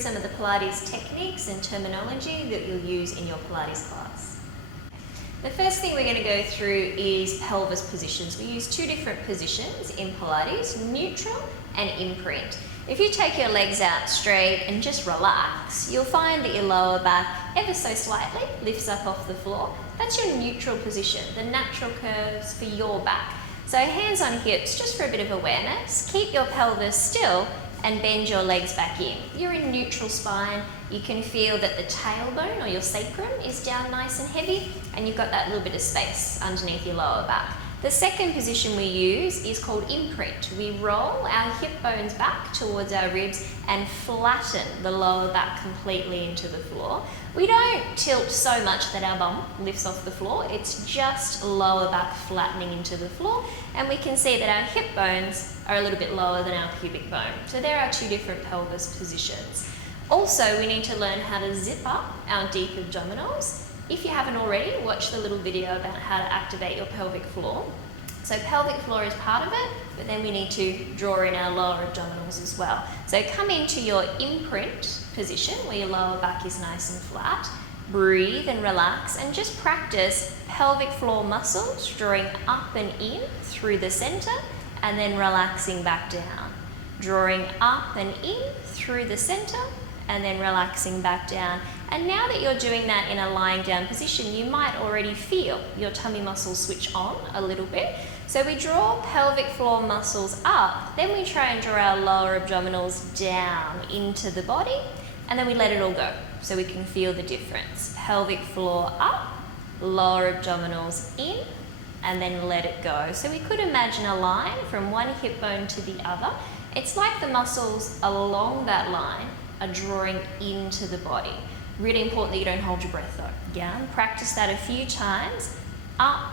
some of the Pilates techniques and terminology that you'll use in your Pilates class. The first thing we're going to go through is pelvis positions. We use two different positions in Pilates, neutral and imprint. If you take your legs out straight and just relax, you'll find that your lower back ever so slightly lifts up off the floor. That's your neutral position, the natural curves for your back. So hands on hips, just for a bit of awareness. Keep your pelvis still and bend your legs back in. You're in neutral spine. You can feel that the tailbone or your sacrum is down nice and heavy, and you've got that little bit of space underneath your lower back. The second position we use is called imprint. We roll our hip bones back towards our ribs and flatten the lower back completely into the floor. We don't tilt so much that our bum lifts off the floor. It's just lower back flattening into the floor, and we can see that our hip bones are a little bit lower than our pubic bone. So there are two different pelvis positions. Also, we need to learn how to zip up our deep abdominals. If you haven't already, watch the little video about how to activate your pelvic floor. So pelvic floor is part of it, but then we need to draw in our lower abdominals as well. So come into your imprint position where your lower back is nice and flat. Breathe and relax and just practice pelvic floor muscles, drawing up and in through the center and then relaxing back down. Drawing up and in through the center and then relaxing back down. And now that you're doing that in a lying down position, you might already feel your tummy muscles switch on a little bit. So we draw pelvic floor muscles up, then we try and draw our lower abdominals down into the body, and then we let it all go so we can feel the difference. Pelvic floor up, lower abdominals in, and then let it go. So we could imagine a line from one hip bone to the other. It's like the muscles along that line are drawing into the body. Really important that you don't hold your breath though. Yeah, practice that a few times, up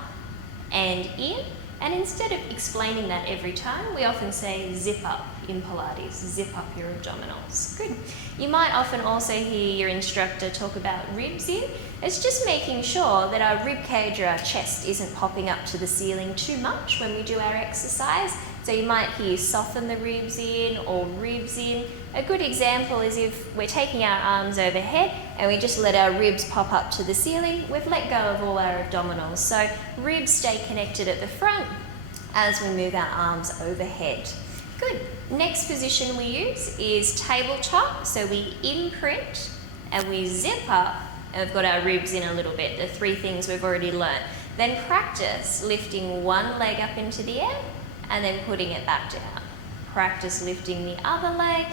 and in. And instead of explaining that every time, we often say zip up in Pilates, zip up your abdominals. Good. You might often also hear your instructor talk about ribs in. It's just making sure that our rib cage or our chest isn't popping up to the ceiling too much when we do our exercise. So you might hear soften the ribs in or ribs in. A good example is if we're taking our arms overhead and we just let our ribs pop up to the ceiling, we've let go of all our abdominals. So ribs stay connected at the front as we move our arms overhead. Good. Next position we use is tabletop. So we imprint and we zip up and we've got our ribs in a little bit, the three things we've already learned. Then practice lifting one leg up into the air and then putting it back down. Practice lifting the other leg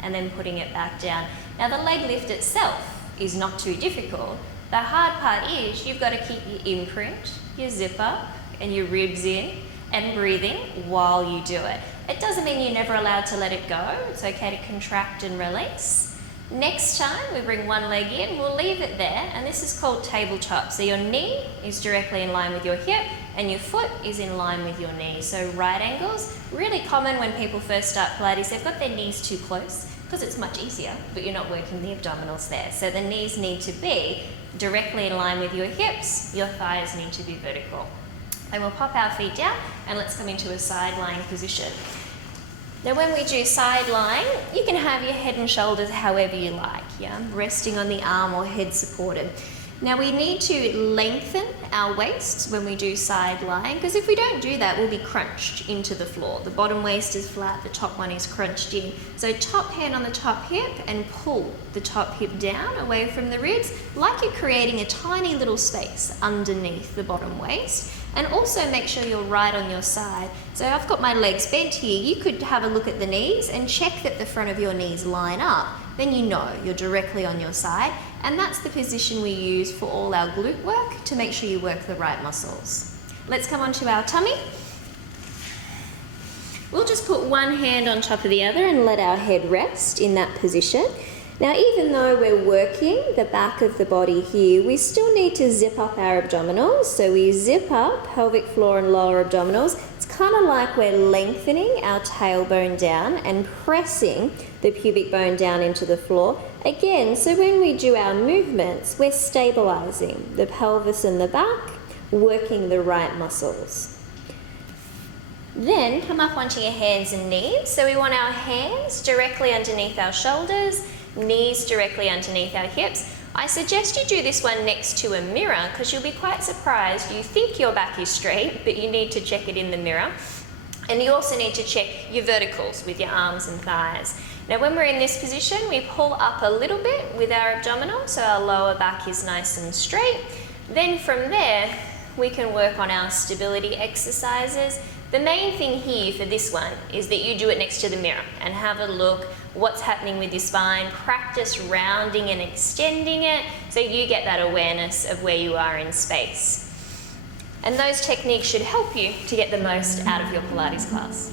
and then putting it back down. Now the leg lift itself is not too difficult. The hard part is you've got to keep your imprint, your zip up and your ribs in and breathing while you do it. It doesn't mean you're never allowed to let it go. It's okay to contract and release. Next time we bring one leg in, we'll leave it there, and this is called tabletop. So your knee is directly in line with your hip and your foot is in line with your knee. So right angles, really common when people first start Pilates, they've got their knees too close because it's much easier, but you're not working the abdominals there. So the knees need to be directly in line with your hips, your thighs need to be vertical. And we'll pop our feet down and let's come into a side lying position. Now when we do side lying, you can have your head and shoulders however you like, yeah? Resting on the arm or head supported. Now we need to lengthen our waists when we do side lying, because if we don't do that, we'll be crunched into the floor. The bottom waist is flat, the top one is crunched in. So top hand on the top hip and pull the top hip down away from the ribs, like you're creating a tiny little space underneath the bottom waist. And also make sure you're right on your side. So I've got my legs bent here. You could have a look at the knees and check that the front of your knees line up. Then you know you're directly on your side. And that's the position we use for all our glute work to make sure you work the right muscles. Let's come on to our tummy. We'll just put one hand on top of the other and let our head rest in that position. Now, even though we're working the back of the body here, we still need to zip up our abdominals. So we zip up pelvic floor and lower abdominals. It's kind of like we're lengthening our tailbone down and pressing the pubic bone down into the floor. Again, so when we do our movements, we're stabilizing the pelvis and the back, working the right muscles. Then come up onto your hands and knees. So we want our hands directly underneath our shoulders, knees directly underneath our hips. I suggest you do this one next to a mirror because you'll be quite surprised. You think your back is straight, but you need to check it in the mirror. And you also need to check your verticals with your arms and thighs. Now when we're in this position, we pull up a little bit with our abdominal so our lower back is nice and straight. Then from there, we can work on our stability exercises. The main thing here for this one is that you do it next to the mirror and have a look what's happening with your spine. Practice rounding and extending it so you get that awareness of where you are in space. And those techniques should help you to get the most out of your Pilates class.